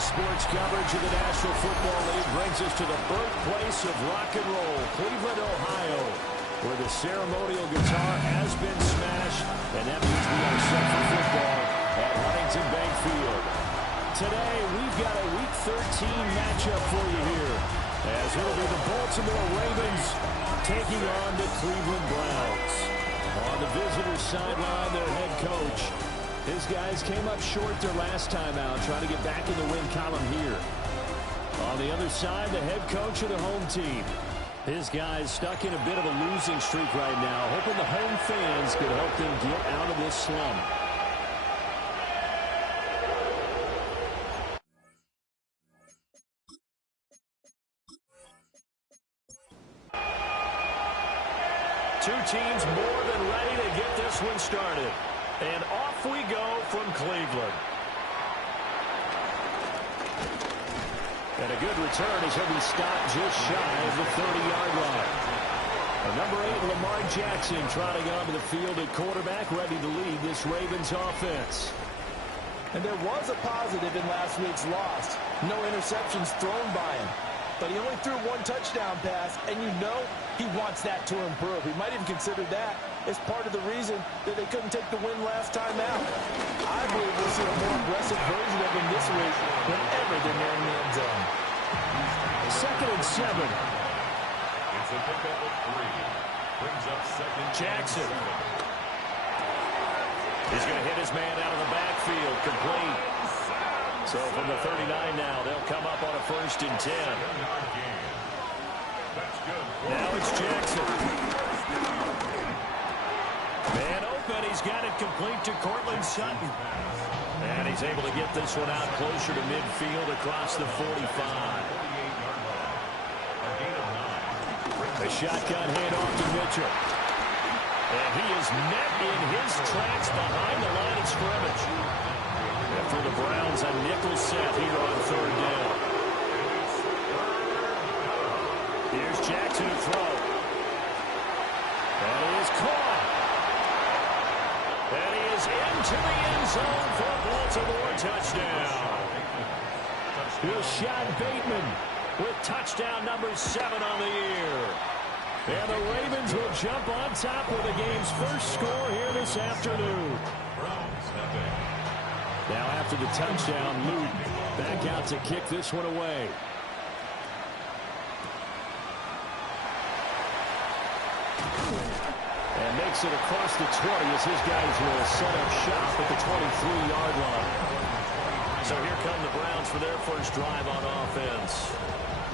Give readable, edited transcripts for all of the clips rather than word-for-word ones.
sports coverage of the National Football League brings us to the birthplace of rock and roll, Cleveland, Ohio, where the ceremonial guitar has been smashed, and that means we are set for football at Huntington Bank Field. Today, we've got a Week 13 matchup for you here, as it'll be the Baltimore Ravens taking on the Cleveland Browns. On the visitors' sideline, their head coach. His guys came up short their last time out, trying to get back in the win column here. On the other side, the head coach of the home team. His guys stuck in a bit of a losing streak right now, hoping the home fans could help them get out of this slump. Two teams more than ready to get this one started. And off we go from Cleveland. And a good return as he'll be stopped just shy of the 30-yard line. Number 8, Lamar Jackson, trotting onto the field at quarterback, ready to lead this Ravens offense. And there was a positive in last week's loss. No interceptions thrown by him. But he only threw one touchdown pass, and you know he wants that to improve. He might even consider that as part of the reason that they couldn't take the win last time out. I believe we'll see a more aggressive version of him this week whenever they're nearing the end zone. 2nd and 7. It's a pickup of 3. Brings up second. Jackson. He's going to hit his man out of the backfield. Complete. So from the 39 now, they'll come up on a 1st and 10. Now it's Jackson. Man open, he's got it complete to Cortland Sutton. And he's able to get this one out closer to midfield across the 45. A shotgun handoff to Mitchell. And he is met in his tracks behind the line of scrimmage. After the Browns, a nickel set here on 3rd down. Here's Jackson to throw. And he is caught. And he is into the end zone for a Baltimore touchdown. Rashad Bateman with touchdown number 7 on the year. And the Ravens will jump on top with the game's first score here this afternoon. Now after the touchdown, Luke back out to kick this one away. And makes it across the 20 as his guys will set up shop at the 23-yard line. So here come the Browns for their first drive on offense.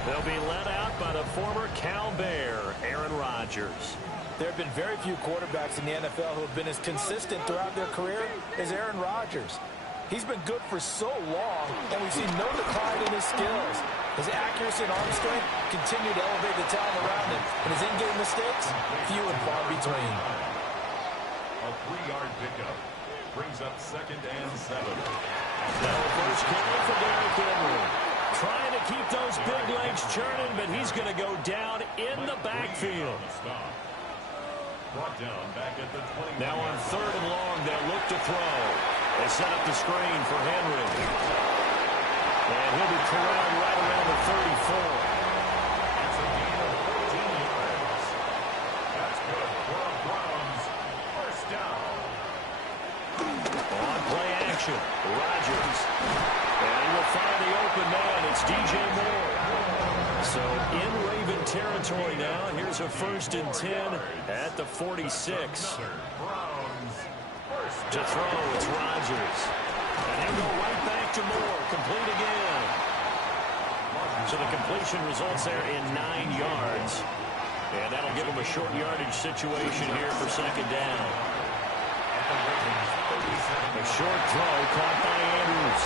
They'll be led out by the former Cal Bear, Aaron Rodgers. There have been very few quarterbacks in the NFL who have been as consistent throughout their career as Aaron Rodgers. He's been good for so long, and we've seen no decline in his skills. His accuracy and arm strength continue to elevate the talent around him, and his in-game mistakes, few and far between. A 3-yard pickup brings up 2nd and 7. Now the first carry for Derrick Henry. Trying to keep those big legs churning, but he's going to go down in the backfield. Brought down back at the 20. Now on 3rd and long, they'll look to throw. They set up the screen for Henry. And he'll be corralled right around the 34. It's a gain of 14 yards. That's good for a Browns first down. On play action, Rodgers. And he will find the open man. It's DJ Moore. So in Raven territory now. Here's a 1st and 10 at the 46. To throw, it's Rodgers. And he'll go right back to Moore. Complete again. So the completion results there in 9 yards. And that'll give him a short yardage situation here for 2nd down. A short throw caught by Andrews.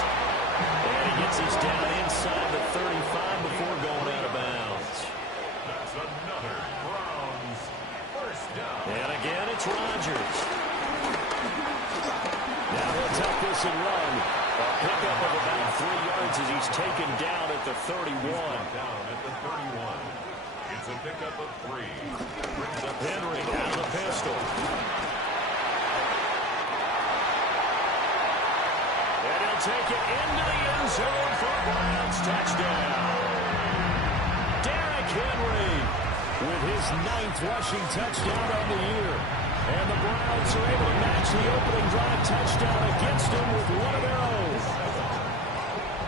And he gets us down inside the 35 before going out of bounds. That's another Browns first down. And again, it's Rodgers. Now he'll tuck this and run. A pickup of about 3 yards as he's taken down at the 31. Down at the 31. It's a pickup of 3. Brings up Henry out of the pistol. And he'll take it into the end zone for a Browns touchdown. Derrick Henry with his 9th rushing touchdown of the year. And the Browns are able to match the opening drive touchdown against him with one of their own.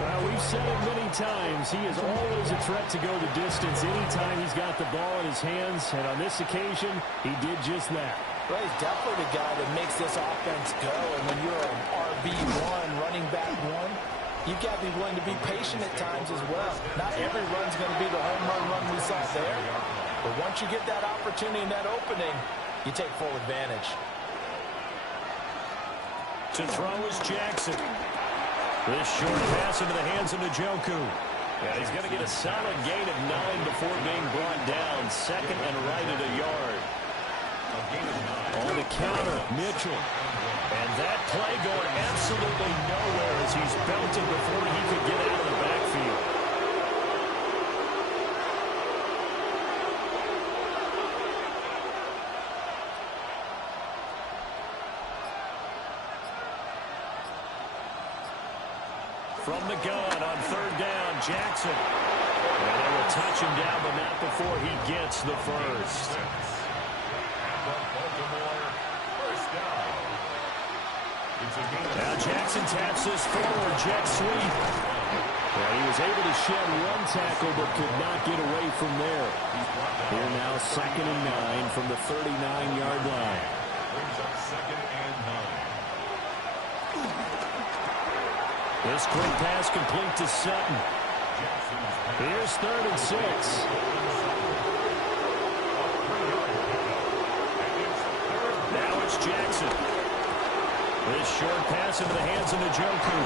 Well, we've said it many times. He is always a threat to go the distance anytime he's got the ball in his hands. And on this occasion, he did just that. Well, he's definitely the guy that makes this offense go. And when you're an RB1, running back one, you've got to be willing to be patient at times as well. Not every run's going to be the home run we saw there. But once you get that opportunity and that opening, you take full advantage. To throw is Jackson. This short pass into the hands of Njoku. Yeah, he's going to get a solid gain of 9 before being brought down. Second and right at a yard. On the counter, Mitchell. And that play going absolutely nowhere as he's belted before he could get out of the backfield. From the gun on 3rd down, Jackson. And they will touch him down, but not before he gets the first. Now Jackson taps this forward, jet sweep. Well, he was able to shed one tackle, but could not get away from there. Here now, 2nd and 9 from the 39-yard line. Brings up 2nd and 9. This quick pass complete to Sutton. Here's 3rd and 6. Now it's Jackson. This short pass into the hands of Njoku.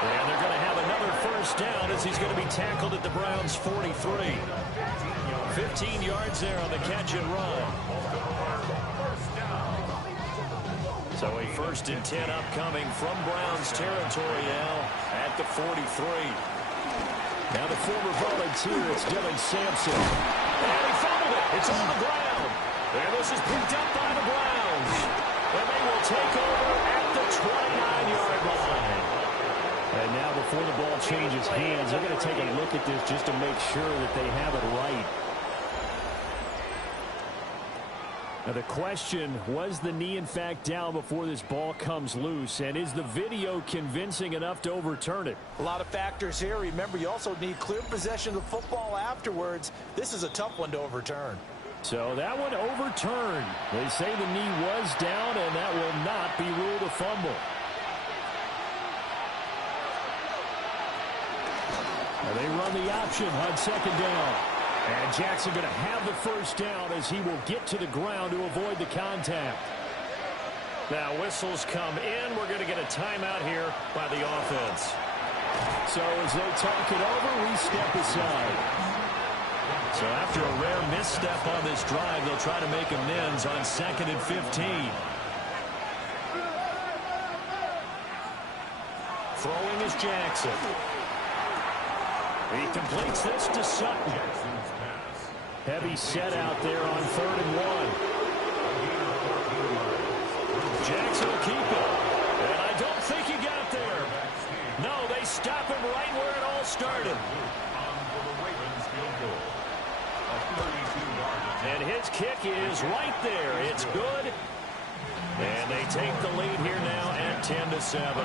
And they're going to have another first down as he's going to be tackled at the Browns' 43. 15 yards there on the catch and run. So a 1st and 10 upcoming from Browns territory now at the 43. Now the former volunteer, it's Dylan Sampson. And he fumbled it. It's on the ground. And this is picked up by the Browns. And they will take over at the 29-yard line. And now before the ball changes hands, they're going to take a look at this just to make sure that they have it right. Now the question, was the knee in fact down before this ball comes loose? And is the video convincing enough to overturn it? A lot of factors here. Remember, you also need clear possession of the football afterwards. This is a tough one to overturn. So that one overturned. They say the knee was down, and that will not be ruled a fumble. Now they run the option on 2nd down. And Jackson going to have the first down as he will get to the ground to avoid the contact. Now whistles come in. We're going to get a timeout here by the offense. So as they talk it over, we step aside. So after a rare misstep on this drive, they'll try to make amends on 2nd and 15. Throwing is Jackson. He completes this to Sutton. Heavy set out there on 3rd and 1. Jackson will keep it. And I don't think he got there. No, they stop him right where it all started. And his kick is right there. It's good. And they take the lead here now at 10-7.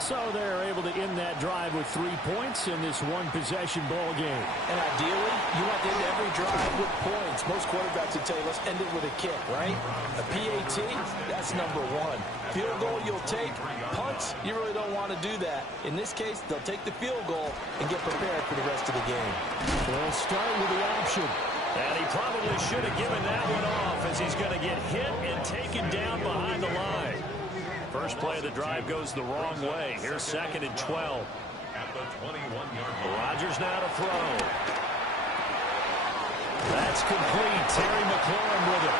So they're able to end that drive with 3 points in this one-possession ball game. And ideally, you want to end every drive with points. Most quarterbacks would tell you, let's end it with a kick, right? A PAT, that's number 1. Field goal you'll take. Punts, you really don't want to do that. In this case, they'll take the field goal and get prepared for the rest of the game. They'll start with the option. And he probably should have given that one off as he's going to get hit and taken down behind the line. First play of the drive goes the wrong way. Here's 2nd and 12. At the 21-yard line. Rodgers now to throw. That's complete. Terry McLaurin with it.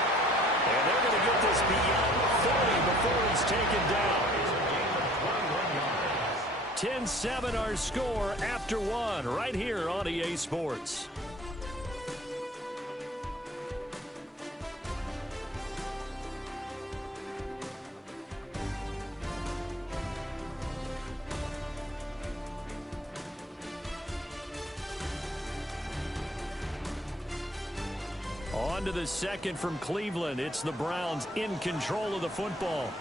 And they're going to get this beyond the 40 before he's taken down. 10-7 our score after 1 right here on EA Sports. on to the second from Cleveland. It's the Browns in control of the football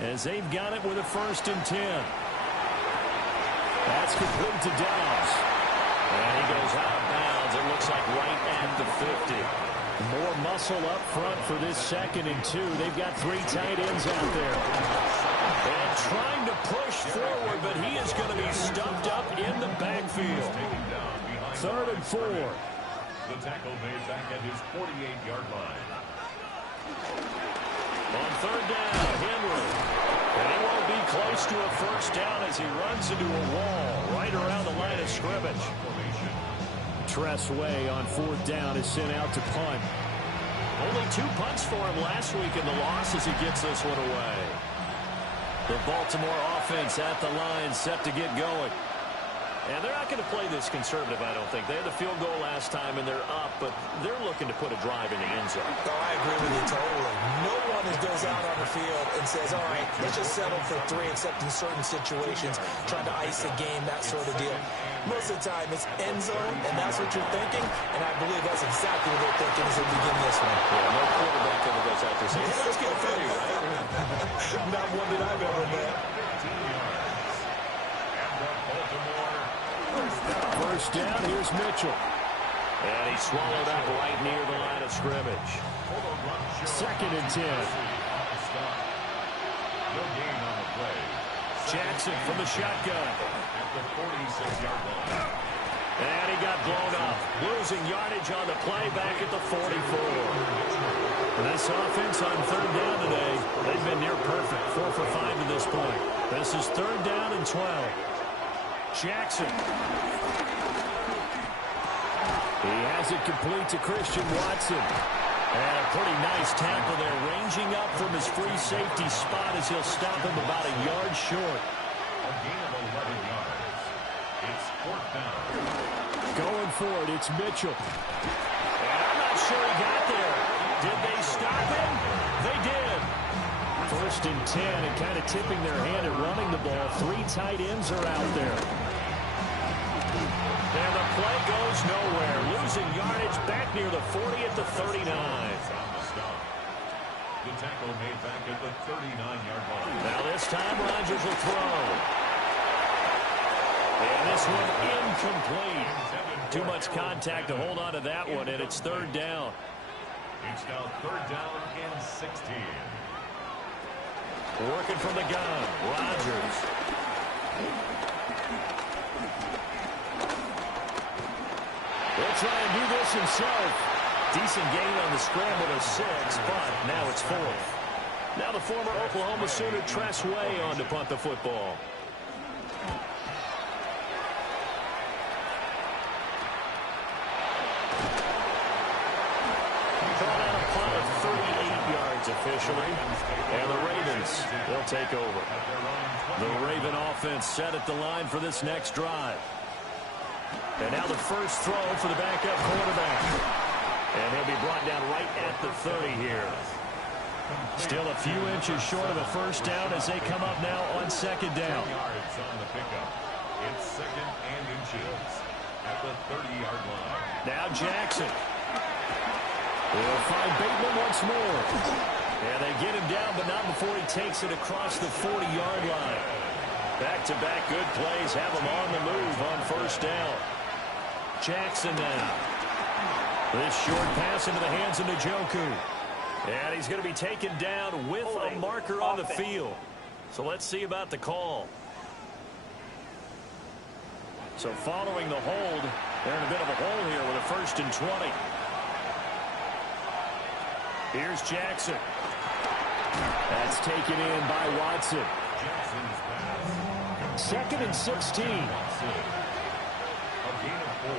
as they've got it with a 1st and 10. That's complete to Dobbs. And he goes out of bounds. It looks like right at the 50. More muscle up front for this 2nd and 2. They've got 3 tight ends out there. And trying to push forward, but he is going to be stuffed up in the backfield. 3rd and 4. The tackle made back at his 48-yard line. On 3rd down, Henry. And he won't be close to a 1st down as he runs into a wall right around the line of scrimmage. Tressway on 4th down is sent out to punt. Only 2 punts for him last week in the loss as he gets this one away. The Baltimore offense at the line set to get going. And they're not going to play this conservative, I don't think. They had the field goal last time, and they're up, but they're looking to put a drive in the end zone. Oh, I agree with you totally. No one goes out on the field and says, all right, let's just settle for 3, except in certain situations, trying to ice a game, that sort of deal. Most of the time, it's end zone, and that's what you're thinking, and I believe that's exactly what they're thinking as they begin this one. Yeah, no quarterback ever goes out there saying, hey, let's get a 30, right? Not one that I've ever met. 15 yards. And the Baltimore 1st down, here's Mitchell. And he swallowed up right near the line of scrimmage. 2nd and 10. No gain on the play. Jackson from the shotgun. At the 46-yard line. And he got blown up. Losing yardage on the play back at the 44. This offense on 3rd down today, they've been near perfect. 4 for 5 to this point. This is 3rd down and 12. Jackson. He has it complete to Christian Watson. And a pretty nice tackle there, ranging up from his free safety spot as he'll stop him about a yard short. A gain of 11 yards. It's 4th down. Going for it, it's Mitchell. And I'm not sure he got there. Did they stop him? They did. 1st and 10, and kind of tipping their hand at running the ball. 3 tight ends are out there. And the play goes nowhere. Losing yardage back near the 40 at the 39. The tackle made back at the 39-yard line. Now this time Rodgers will throw. And this one incomplete. Too much contact to hold on to that one, and it's 3rd down. It's now 3rd down and 16. Working from the gun, Rodgers. He'll try and do this himself. Decent gain on the scramble to 6, but now it's 4th. Now the former Oklahoma Sooner Tressway on to punt the football. Called out a punt of 38 yards officially. And the Ravens, they'll take over. The Raven offense set at the line for this next drive. And now the first throw for the backup quarterback. And he'll be brought down right at the 30 here. Still a few inches short of a 1st down as they come up now on 2nd down. Yards on the pickup. It's 2nd and inches at the 30-yard line. Now Jackson. They'll find Bateman once more. And they get him down, but not before he takes it across the 40-yard line. Back-to-back good plays have him on the move on 1st down. Jackson now. This short pass into the hands of Njoku. And he's going to be taken down with a marker on the field. So let's see about the call. So following the hold, they're in a bit of a hole here with a 1st and 20. Here's Jackson. That's taken in by Watson. 2nd and 16. A gain of 4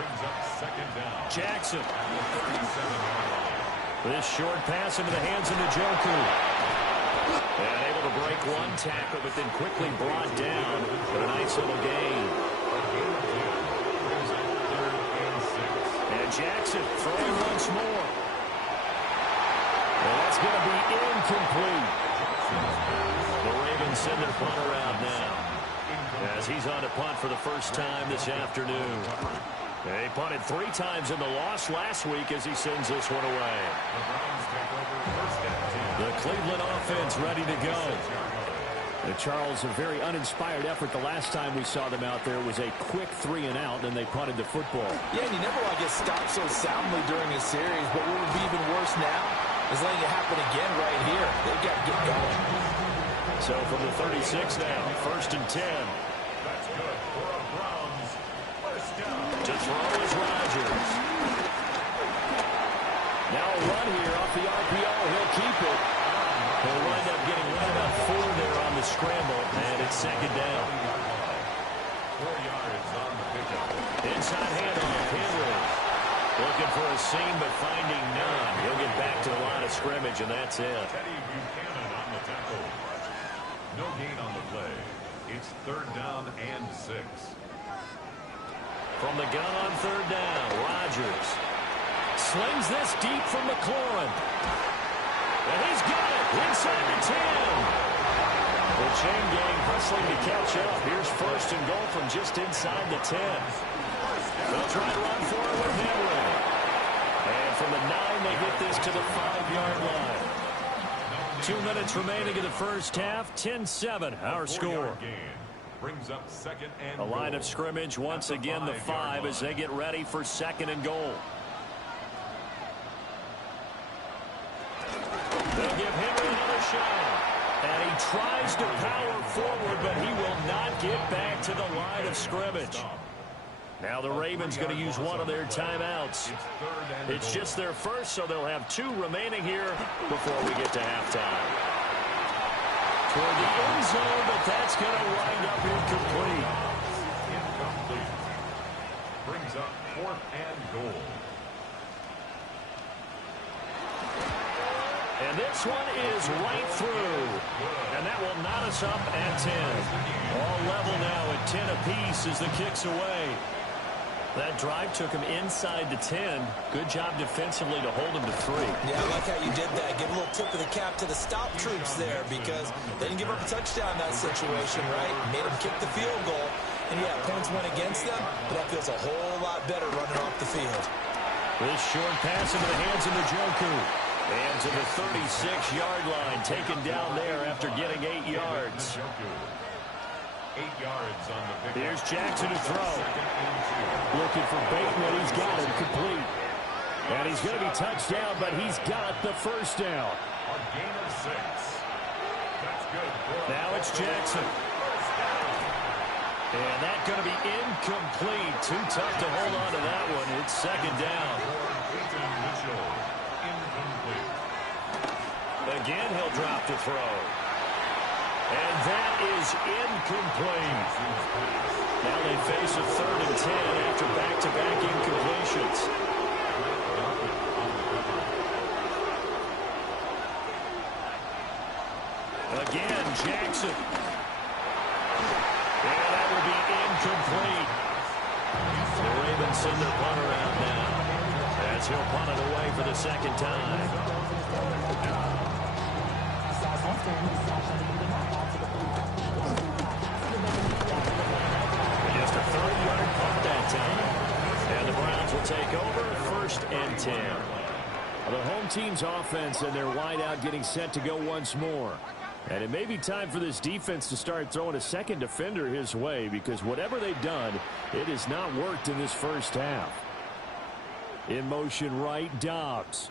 brings up 2nd down. Jackson. At the 37-yard line. This short pass into the hands of Njoku. And able to break one tackle, but then quickly brought down for a nice little gain. And Jackson throwing once more. And that's going to be incomplete. The Ravens send their punter out now, as he's on to punt for the first time this afternoon. He punted 3 times in the loss last week as he sends this one away. The Browns take over first and 10. The Cleveland offense ready to go. Charles, a very uninspired effort the last time we saw them out there was a quick 3 and out, and they punted the football. Yeah, and you never want to get stopped so soundly during a series, but what would be even worse now is letting it happen again right here. They've got to get going. So from the 36 now, first and 10. That's good for a Browns first down. To throw is Rodgers. Now a run here off the RPO. He'll keep it. He'll wind up getting right about 4 there on the scramble, and it's second down. 4 yards on the pickup. Inside handoff, Henry. Looking for a seam, but finding none. He'll get back to the line of scrimmage, and that's it. Teddy Buchanan on the tackle. No gain on the play. It's third down and 6. From the gun on third down, Rodgers slings this deep from McLaurin. And he's got it inside the 10. The chain gang hustling to catch up. Here's first and goal from just inside the 10. They'll try to run for it with Henry. And from the 9, they get this to the 5-yard line. 2 minutes remaining in the first half. 10-7, our score. Brings up second and A line of scrimmage once again, the 5, as they get ready for second and goal. They'll give Henry another shot. And he tries to power forward, but he will not get back to the line of scrimmage. Now the Ravens going to use one of their timeouts. It's just their first, so they'll have 2 remaining here before we get to halftime. Toward the end zone, but that's going to wind up incomplete. Incomplete. Brings up 4th and goal. And this one is right through. And that will knot us up at 10. All level now at 10 apiece as the kick's away. That drive took him inside the 10. Good job defensively to hold him to 3. Yeah, I like how you did that. Give a little tip of the cap to the stop troops there because they didn't give up a touchdown in that situation, right? Made them kick the field goal. And, yeah, points went against them, but that feels a whole lot better running off the field. This short pass into the hands of Njoku. And to the 36-yard line, taken down there after getting 8 yards. 8 yards on the pickup. Here's Jackson to throw. Looking for Bateman. He's got him complete. And he's going to be touched down, but he's got the first down. A gain of 6. That's good. Now it's Jackson. And that's going to be incomplete. Too tough to hold on to that one. It's second down. Again, he'll drop to throw. And that is incomplete. Now they face a 3rd and 10 after back-to-back incompletions. Again, Jackson. And that will be incomplete. The Ravens send their punt around now, as he'll punt it away for the second time. Just a 30-yard punt that time. And the Browns will take over first and 10. The home team's offense and their wideout getting set to go once more. And it may be time for this defense to start throwing a second defender his way because whatever they've done, it has not worked in this first half. In motion right, Dobbs.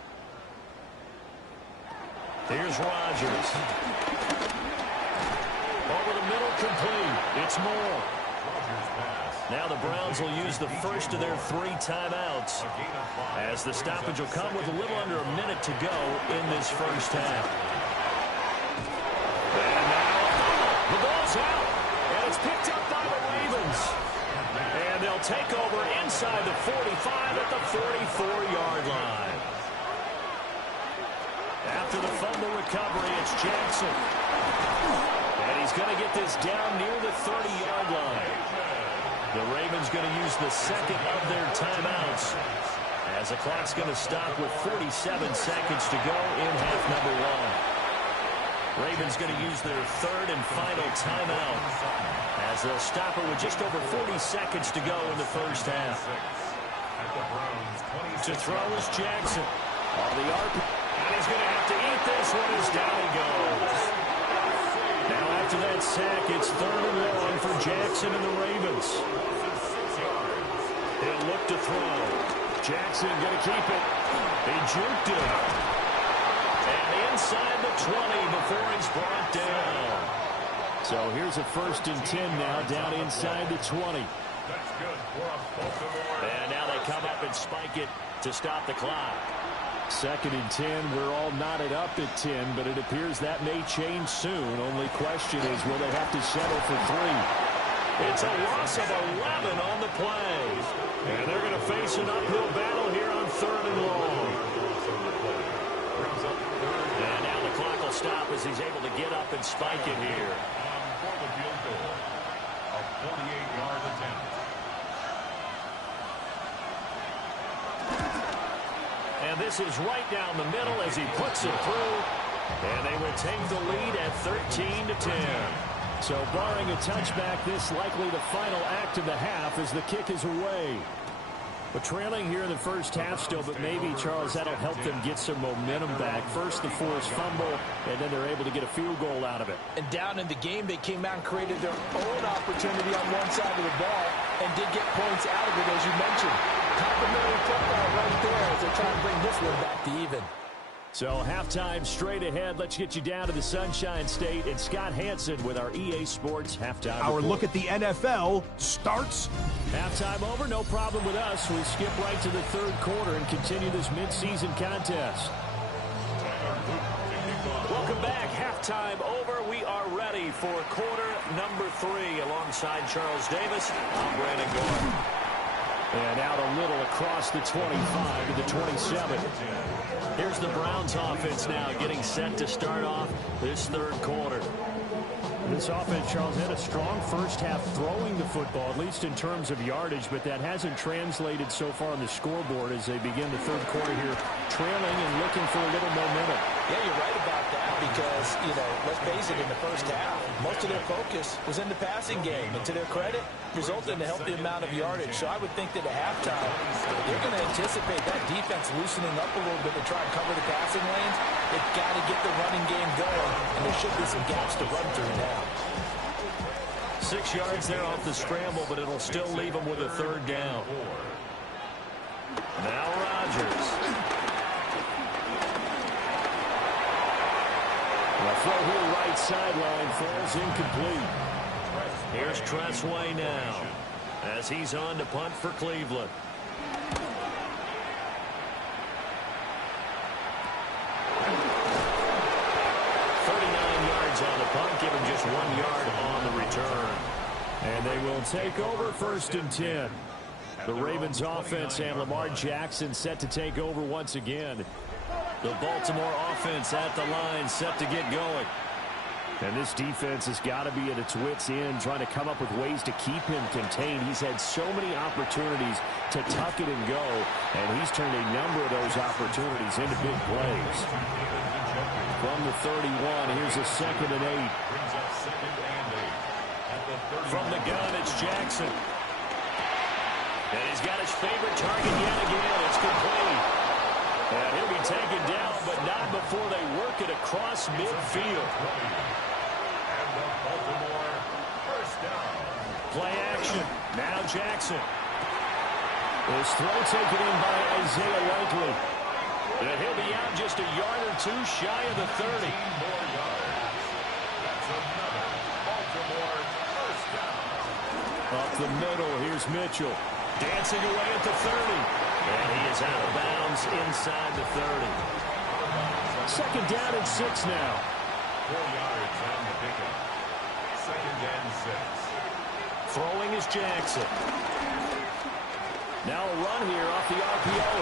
Here's Rodgers. Over the middle, complete. It's Moore. Now the Browns will use the first of their 3 timeouts as the stoppage will come with a little under a minute to go in this first half. And now the ball's out, and it's picked up by the Ravens. And they'll take over inside the 45 at the 44-yard line. After the fumble recovery, it's Jackson. And he's going to get this down near the 30-yard line. The Ravens going to use the second of their timeouts as the clock's going to stop with 47 seconds to go in half number 1. Ravens going to use their 3rd and final timeout as they'll stop it with just over 40 seconds to go in the first half. the Browns 26. To throw is Jackson. On the arc. And he's going to have to eat this one as down he goes. Now after that sack, it's 3rd and long for Jackson and the Ravens. He'll look to throw. Jackson going to keep it. He juked it. And inside the 20 before he's brought down. So here's a 1st and 10 now, down inside the 20. That's good for a Baltimore. And now they come up and spike it to stop the clock. 2nd and 10, we're all knotted up at 10, but it appears that may change soon. Only question is, will they have to settle for 3? It's a loss of 11 on the play. And they're going to face an uphill battle here on 3rd and long. And now the clock will stop as he's able to get up and spike it here. For the field goal, a 48-yard attempt. And this is right down the middle as he puts it through. And they will take the lead at 13-10. So barring a touchback, this likely the final act of the half as the kick is away. But trailing here in the first half still, but maybe, Charles, that'll help them get some momentum back. First the forced fumble, and then they're able to get a field goal out of it. And down in the game, they came out and created their own opportunity on one side of the ball and did get points out of it, as you mentioned. Complimentary football right there as they try to bring this one back to even. So halftime straight ahead. Let's get you down to the Sunshine State and Scott Hansen with our EA Sports halftime Our report. look at the NFL starts. Halftime over, no problem with us. We skip right to the 3rd quarter and continue this midseason contest. Welcome back. Halftime over. We are ready for quarter number 3 alongside Charles Davis. I'm Brandon Gordon. And out a little across the 25 to the 27. Here's the Browns offense now getting set to start off this 3rd quarter. This offense, Charles, had a strong first half throwing the football, at least in terms of yardage, but that hasn't translated so far on the scoreboard as they begin the 3rd quarter here, trailing and looking for a little momentum. Yeah, you're right about that because, let's face it, in the first half, most of their focus was in the passing game. And to their credit, resulted in a healthy amount of yardage. So I would think that at halftime, they're going to anticipate that defense loosening up a little bit to try and cover the passing lanes. They've got to get the running game going, and there should be some gaps to run through now. 6 yards there off the scramble, but it'll still leave them with a 3rd down. Now Rodgers. The throw here right sideline falls incomplete. Here's Tressway now as he's on to punt for Cleveland. On the punt, giving just 1 yard on the return. And they will take over 1st and 10. The Ravens offense and Lamar Jackson set to take over once again. The Baltimore offense at the line set to get going. And this defense has got to be at its wits' end, trying to come up with ways to keep him contained. He's had so many opportunities to tuck it and go, and he's turned a number of those opportunities into big plays. From the 31, here's a 2nd and 8. From the gun, it's Jackson. And he's got his favorite target yet again. It's complete. And he'll be taken down, but not before they work it across midfield. And the Baltimore first down. Play action. Now Jackson. This throw taken in by Isaiah Likely. And he'll be out just a yard or 2 shy of the 30. 15 more yards. That's another Baltimore first down. Up the middle, here's Mitchell. Dancing away at the 30. And he is out of bounds inside the 30. 2nd down and 6 now. 4 yards on the pickup. 2nd and 6. Throwing is Jackson. Now a run here off the RPO.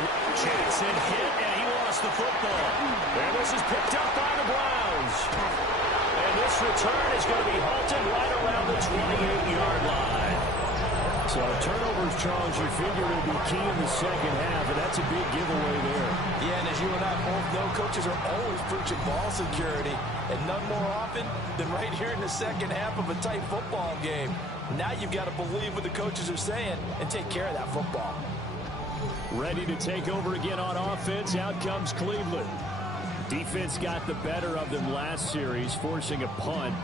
Jackson hit, and he lost the football. And this is picked up by the Browns. And this return is going to be halted right around the 28-yard line. So turnovers, Charles, you figure will be key in the 2nd half, and that's a big giveaway there. Yeah, and as you and I both know, coaches are always preaching ball security, and none more often than right here in the 2nd half of a tight football game. Now you've got to believe what the coaches are saying and take care of that football. Ready to take over again on offense. Out comes Cleveland. Defense got the better of them last series, forcing a punt.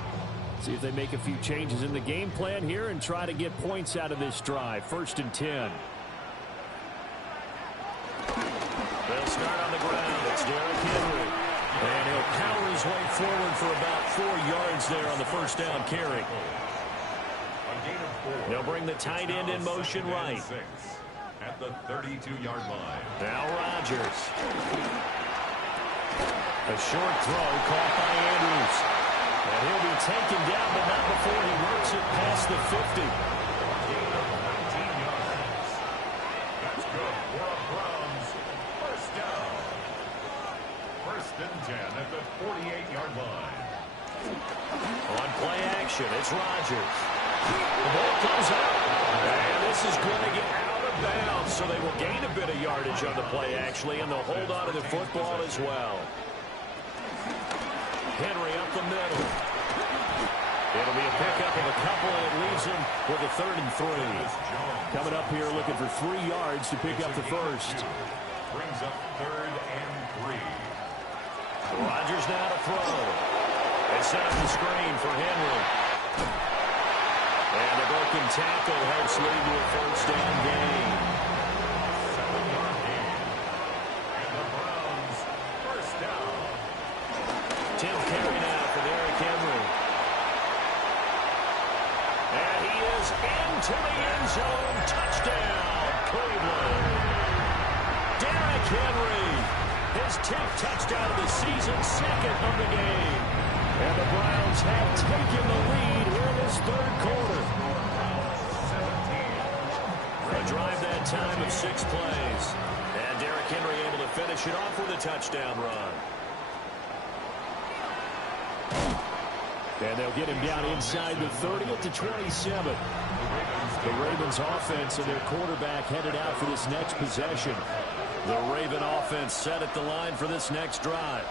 See if they make a few changes in the game plan here and try to get points out of this drive. 1st and 10. They'll start on the ground. It's Derrick Henry. And he'll power his way forward for about 4 yards there on the first down carry. They'll bring the tight end in motion right. At the 32-yard line. Now Rodgers. A short throw caught by Andrews. And he'll be taken down, but not before he works it past the 50. Gain of 19 yards. That's good for a Browns first down. 1st and 10 at the 48-yard line. On play action, it's Rodgers. The ball comes out. And this is going to get out of bounds, so they will gain a bit of yardage on the play, actually, and they'll hold on to the football as well. Henry up the middle. It'll be a pickup of a couple, and it leaves him with a 3rd and 3. Coming up here looking for 3 yards to pick up the first. Brings up 3rd and 3. Rodgers now to throw. They set up the screen for Henry. And a broken tackle helps lead to a first down gain. 7-yard gain. And the Browns first down. 10th carry now for Derrick Henry. And he is into the end zone. Touchdown, Cleveland. Derrick Henry, his 10th touchdown of the season, 2nd of the game. And the Browns have taken the lead here in this 3rd quarter. A drive that time of 6 plays. And Derrick Henry able to finish it off with a touchdown run. And they'll get him down inside the 30 to 27. The Ravens offense and their quarterback headed out for this next possession. The Raven offense set at the line for this next drive.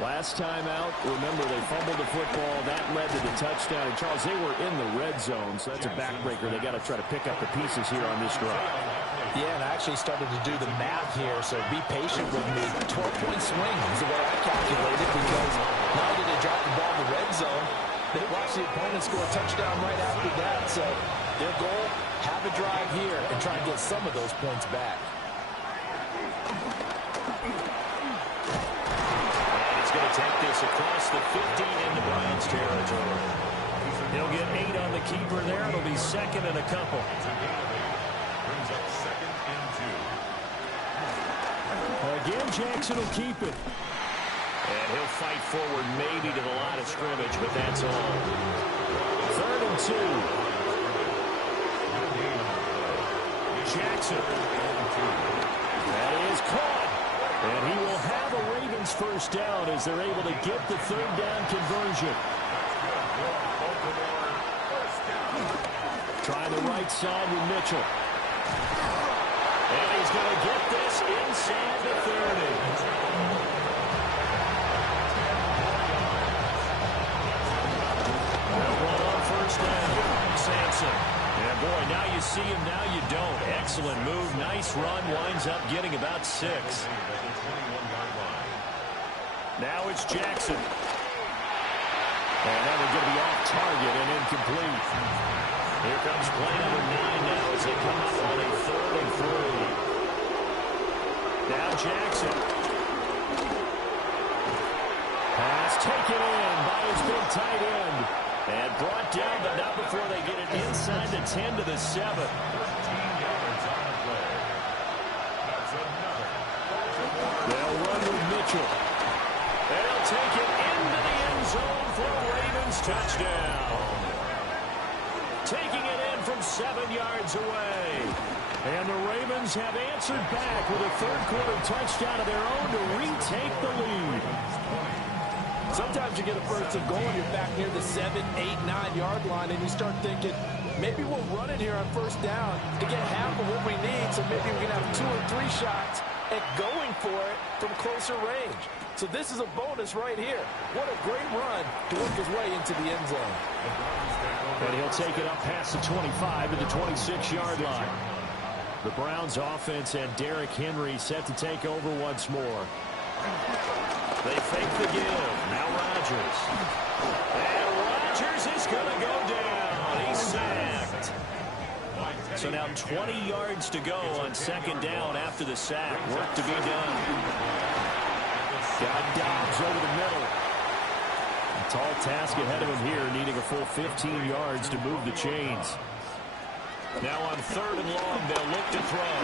Last time out, remember, they fumbled the football. That led to the touchdown. And, Charles, they were in the red zone, so that's a backbreaker. They got to try to pick up the pieces here on this drive. Yeah, and I actually started to do the math here, so be patient with me. 12-point swing is the way I calculated, because not only did they drop the ball in the red zone, they watched the opponent score a touchdown right after that. So their goal, have a drive here and try and get some of those points back. Going to take this across the 15 into Browns territory. He'll get 8 on the keeper there. It'll be 2nd and a couple. Brings up 2nd and 2. Again, Jackson will keep it. And he'll fight forward maybe to the line of scrimmage, but that's all. 3rd and 2. Jackson. That is caught. And he will have a Ravens first down as they're able to get the 3rd down conversion. Trying the right side with Mitchell. And he's going to get this inside the 30. One on first down. Sampson. And boy, now you see him, now you don't. Excellent move, nice run, winds up getting about 6. Now it's Jackson. And that will going to be off target and incomplete. Here comes play number 9 now as they come up on a 3rd and 3. Now Jackson. Pass taken in by his big tight end. And brought down, but not before they get it inside the 10 to the 7. 13 yards on the play. That's another. They'll run with Mitchell. And he'll take it into the end zone for a Ravens touchdown. Taking it in from 7 yards away. And the Ravens have answered back with a 3rd quarter touchdown of their own to retake the lead. Sometimes you get a first and goal and you're back near the 7, 8, 9-yard line, and you start thinking, maybe we'll run it here on first down to get half of what we need, so maybe we can have 2 or 3 shots at going for it from closer range. So this is a bonus right here. What a great run to work his way into the end zone. And he'll take it up past the 25 to the 26-yard line. The Browns offense and Derrick Henry set to take over once more. They fake the give. Now Rodgers. And Rodgers is going to go down. He's sacked. So now 20 yards to go on second down after the sack. Work to be done. Got Dobbs over the middle. A tall task ahead of him here, needing a full 15 yards to move the chains. Now on third and long, they'll look to throw.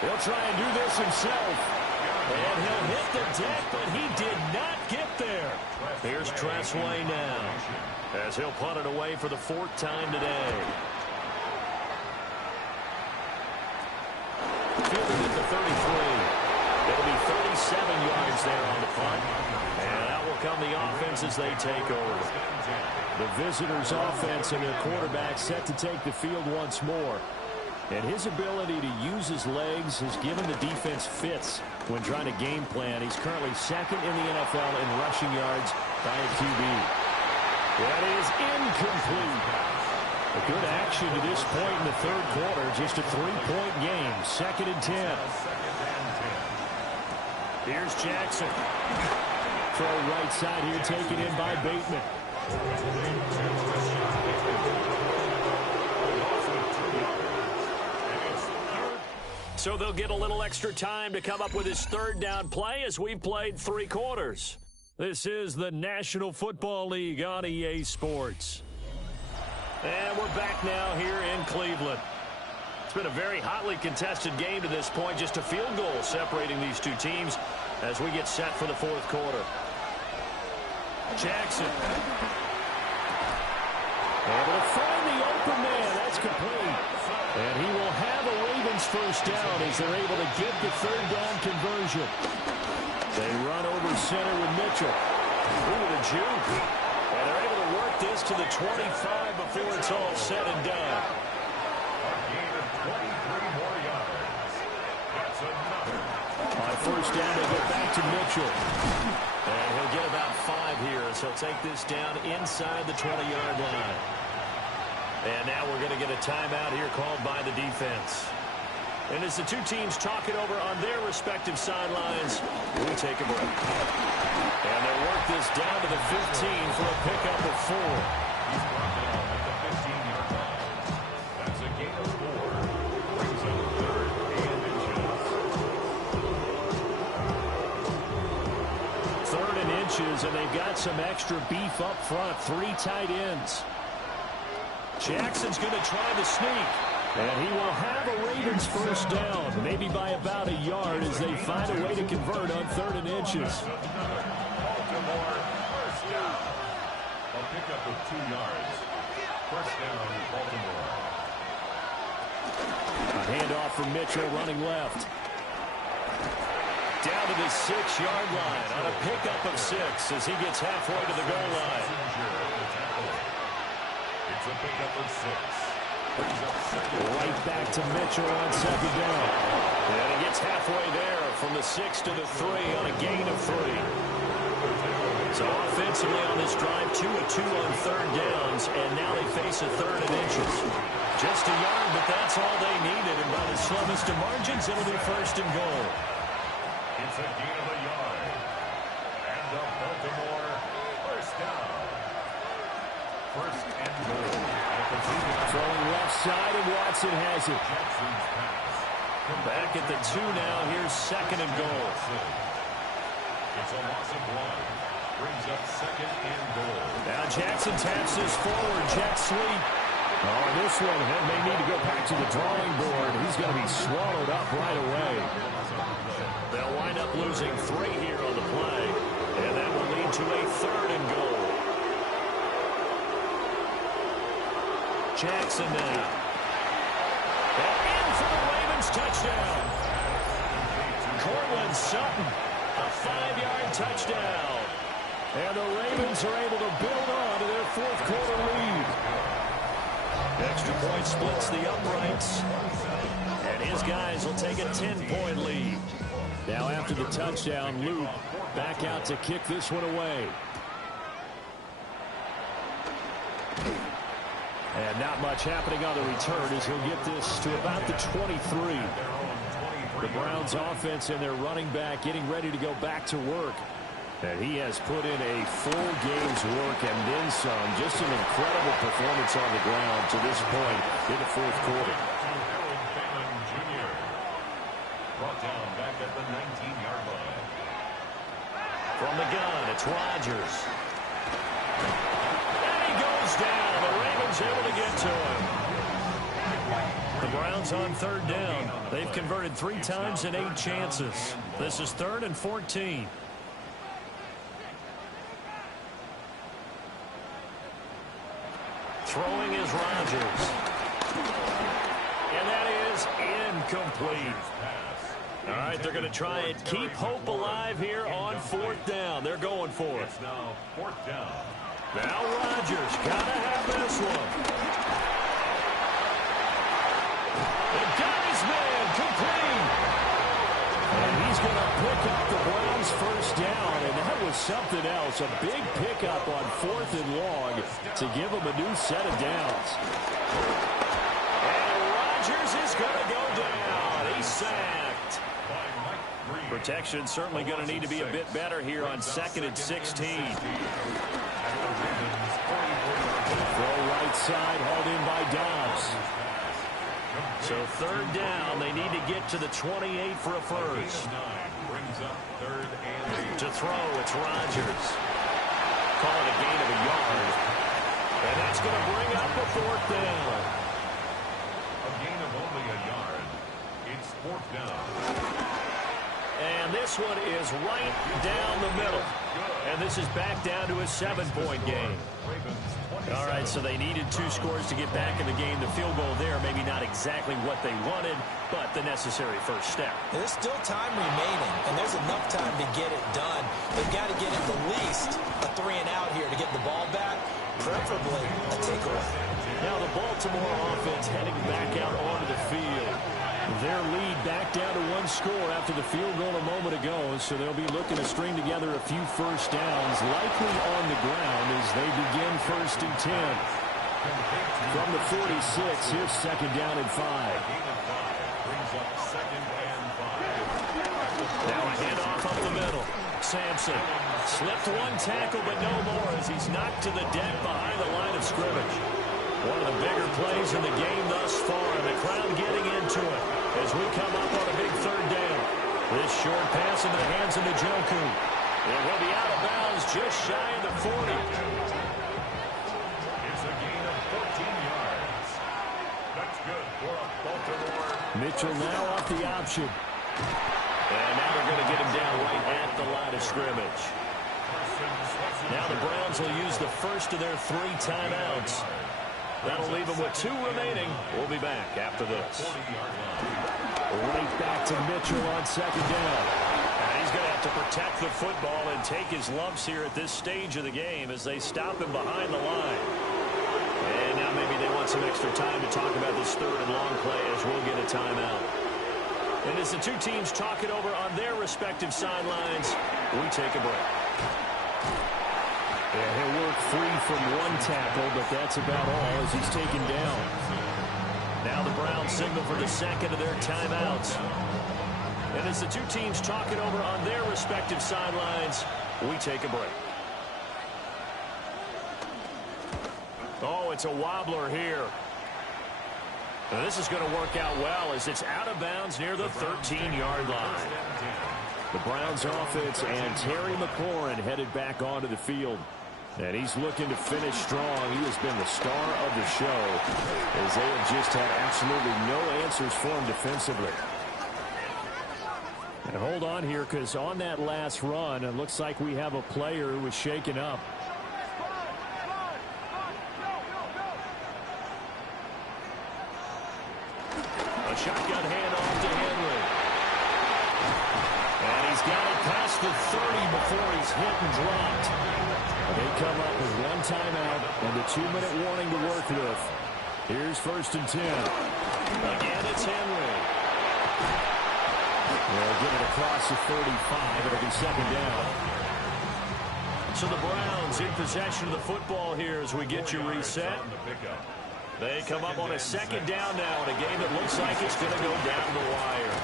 He'll try and do this himself. And he'll hit the deck, but he did not get there. Here's Tressway now, as he'll punt it away for the fourth time today. Fielded at the 33. It'll be 37 yards there on the punt. And out will come the offense as they take over. The visitors' offense and their quarterback set to take the field once more. And his ability to use his legs has given the defense fits when trying to game plan. He's currently second in the NFL in rushing yards by a QB. That is incomplete. A good action to this point in the third quarter. Just a 3-point game. 2nd and 10. Here's Jackson. Throw right side here, taken in by Bateman. So they'll get a little extra time to come up with his third down play as we've played 3 quarters. This is the National Football League on EA Sports. And we're back now here in Cleveland. It's been a very hotly contested game to this point. Just a field goal separating these two teams as we get set for the fourth quarter. Jackson. Able to find the open man. That's complete. And he will have a Ravens first down as they're able to get the third down conversion. They run over center with Mitchell. Ooh, the juke. And they're able to work this to the 25 before it's all said and done. On first down, they go back to Mitchell. And he'll get about 5 here as he'll take this down inside the 20-yard line. And now we're going to get a timeout here called by the defense. And as the two teams talk it over on their respective sidelines, we take a break. And they'll work this down to the 15 for a pickup of 4. He's brought down at the 15-yard line. That's a gain of 4. Brings up 3rd and inches. 3rd and inches, and they've got some extra beef up front. 3 tight ends. Jackson's going to try the sneak. And he will have a Ravens first down, maybe by about a yard as they find a way to convert on 3rd and inches. Baltimore, first down. A pickup of 2 yards. First down, Baltimore. A handoff from Mitchell running left. Down to the 6-yard line on a pickup of 6 as he gets halfway to the goal line. It's a pickup of 6. Right back to Mitchell on second down. And he gets halfway there from the 6 to the 3 on a gain of 3. So offensively on this drive, 2 of 2 on third downs, and now they face a 3rd and inches. Just a yard, but that's all they needed. And by the slimmest of margins, it'll be 1st and goal. It's a gain of a yard. And the Baltimore first down. 1st and goal. Throwing left side, and Watson has it. Back at the 2 now. Here's 2nd and goal. It's a loss of 1. Brings up 2nd and goal. Now Jackson taps this forward. Jet sweep. Oh, this one may need to go back to the drawing board. He's going to be swallowed up right away. They'll wind up losing 3 here on the play. And that will lead to a 3rd and goal. Jackson now. And in for the Ravens touchdown. Cortland Sutton, a 5-yard touchdown. And the Ravens are able to build on to their 4th quarter lead. Extra point splits the uprights. And his guys will take a 10-point lead. Now after the touchdown, Luke back out to kick this one away. And And not much happening on the return as he'll get this to about the 23. The Browns offense and their running back getting ready to go back to work. And he has put in a full game's work and then some. Just an incredible performance on the ground to this point in the fourth quarter. Brought down back at the 19-yard line. From the gun, it's Rodgers. And he goes down. The Ravens able to get to him. The Browns on third down. They've converted 3 times in 8 chances. This is 3rd and 14. Throwing is Rodgers. And that is incomplete. All right, they're going to try and keep hope alive here on 4th down. They're going for it. It's now 4th down. Now Rodgers got to have this one. And got his man complete. And he's going to pick up the Browns' first down. And that was something else. A big pickup on 4th and long to give them a new set of downs. And Rodgers is going to go down. He's sacked. Protection certainly going to need to be a bit better here on 2nd and 16. Throw right side, hauled in by Dobbs. So 3rd down, they need to get to the 28 for a first. To throw, it's Rodgers. Call it a gain of a yard. And that's going to bring up a 4th down. A gain of only a yard. It's 4th down. And this one is right down the middle. And this is back down to a 7-point game. All right, so they needed 2 scores to get back in the game. The field goal there, maybe not exactly what they wanted, but the necessary first step. There's still time remaining, and there's enough time to get it done. They've got to get at the least a 3 and out here to get the ball back, preferably a takeaway. Now the Baltimore offense heading back out onto the field. Their lead back down to 1 score after the field goal a moment ago, so they'll be looking to string together a few first downs, likely on the ground as they begin 1st and 10. From the 46, here's 2nd down and 5. Now a handoff up the middle. Sampson slipped 1 tackle, but no more as he's knocked to the deck behind the line of scrimmage. One of the bigger plays in the game thus far, and the crowd getting into it as we come up on a big 3rd down. This short pass into the hands of Njoku. It will be out of bounds just shy of the 40. It's a gain of 14 yards. That's good for a Baltimore. Mitchell now off the option. And now they're going to get him down right at the line of scrimmage. Now the Browns will use the first of their 3 timeouts. That'll leave them with 2 remaining. We'll be back after this. Right back to Mitchell on 2nd down. And he's going to have to protect the football and take his lumps here at this stage of the game as they stop him behind the line. And now maybe they want some extra time to talk about this 3rd and long play as we'll get a timeout. And as the 2 teams talk it over on their respective sidelines, we take a break. Yeah, he'll work free from 1 tackle, but that's about all as he's taken down. Now the Browns signal for the 2nd of their timeouts. And as the 2 teams talk it over on their respective sidelines, we take a break. Oh, it's a wobbler here. And this is going to work out well as it's out of bounds near the 13-yard line. The Browns offense and Terry McLaurin headed back onto the field. And he's looking to finish strong. He has been the star of the show as they have just had absolutely no answers for him defensively. And hold on here because on that last run, it looks like we have a player who was shaken up. A shotgun handoff to Henry. And he's got it past the 30 before he's hit and dropped. They come up with 1 timeout and a 2-minute warning to work with. Here's 1st and 10. Again, it's Henry. They'll get it across the 35. It'll be 2nd down. So the Browns in possession of the football here as we get you reset. They come up on a second down now in a game that looks like it's going to go down the wire.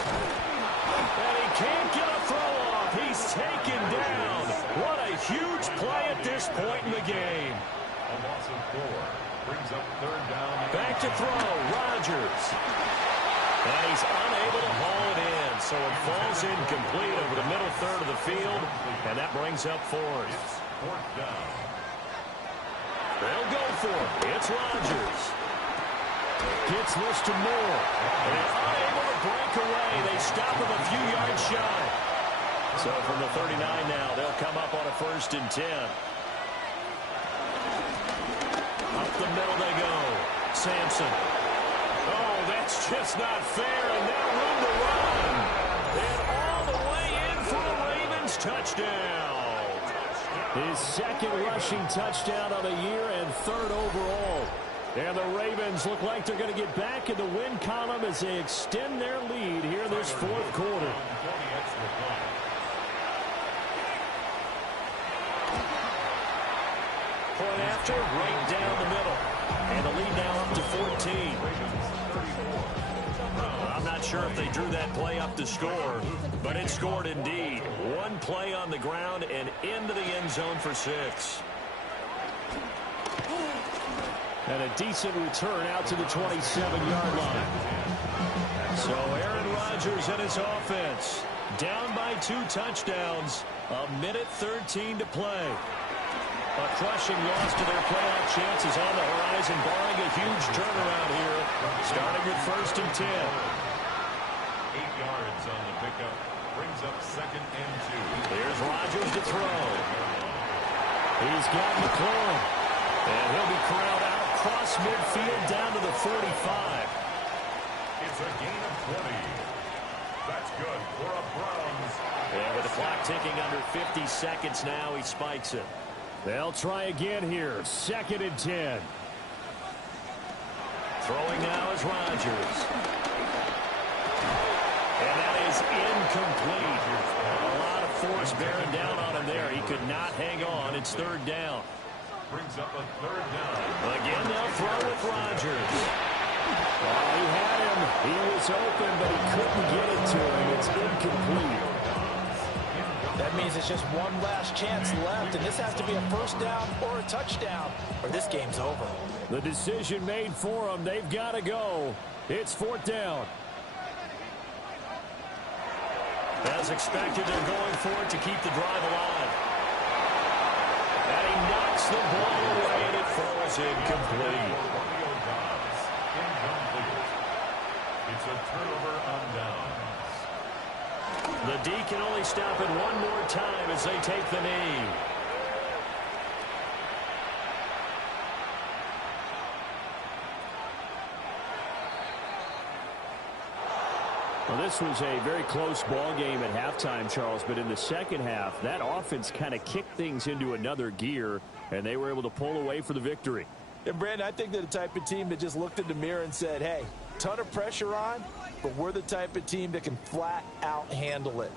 And he can't get a throw off. He's taken down. What a huge play at this point in the game. A loss of 4 brings up third down. Back to throw, Rodgers. And he's unable to haul it in, so it falls incomplete over the middle third of the field, and that brings up fourth. It's fourth down. They'll go for it. It's Rodgers. Gets this to Moore. And unable to break away. They stop him a few yards shy. So from the 39 now, they'll come up on a 1st and 10. Up the middle they go. Sampson. Oh, that's just not fair. And now room to run. And all the way in for the Ravens touchdown. His second rushing touchdown of the year and 3rd overall. And the Ravens look like they're going to get back in the win column as they extend their lead here in this 4th quarter. Point after, right down the middle. And the lead now up to 14. I'm not sure if they drew that play up to score, but it scored indeed. One play on the ground and into the end zone for 6. And a decent return out to the 27-yard line. So Aaron Rodgers and his offense down by 2 touchdowns. 1:13 to play. A crushing loss to their playoff chances on the horizon, barring a huge turnaround here, starting with 1st and 10. 8 yards on the pickup. Brings up 2nd and 2. Here's Rodgers to throw. He's got McLaurin. And he'll be corralled out across midfield down to the 45. It's a gain of 20. That's good for a Browns. And with the clock ticking under 50 seconds now, he spikes it. They'll try again here. 2nd and 10. Throwing now is Rodgers. And that is incomplete. A lot of force bearing down on him there. He could not hang on. It's 3rd down. Brings up a 3rd down. Again, they'll throw with Rodgers. Oh, he had him. He was open, but he couldn't get it to him. It's incomplete. That means it's just one last chance left, and this has to be a 1st down or a touchdown, or this game's over. The decision made for them. They've got to go. It's 4th down. As expected, they're going for it to keep the drive alive. And he knocks the ball away, and it falls incomplete. It's a turnover on downs. The D can only stop it one more time as they take the knee. Well, this was a very close ball game at halftime, Charles, but in the second half, that offense kind of kicked things into another gear, and they were able to pull away for the victory. And, Brandon, I think they're the type of team that just looked in the mirror and said, hey, ton of pressure on, but we're the type of team that can flat out handle it.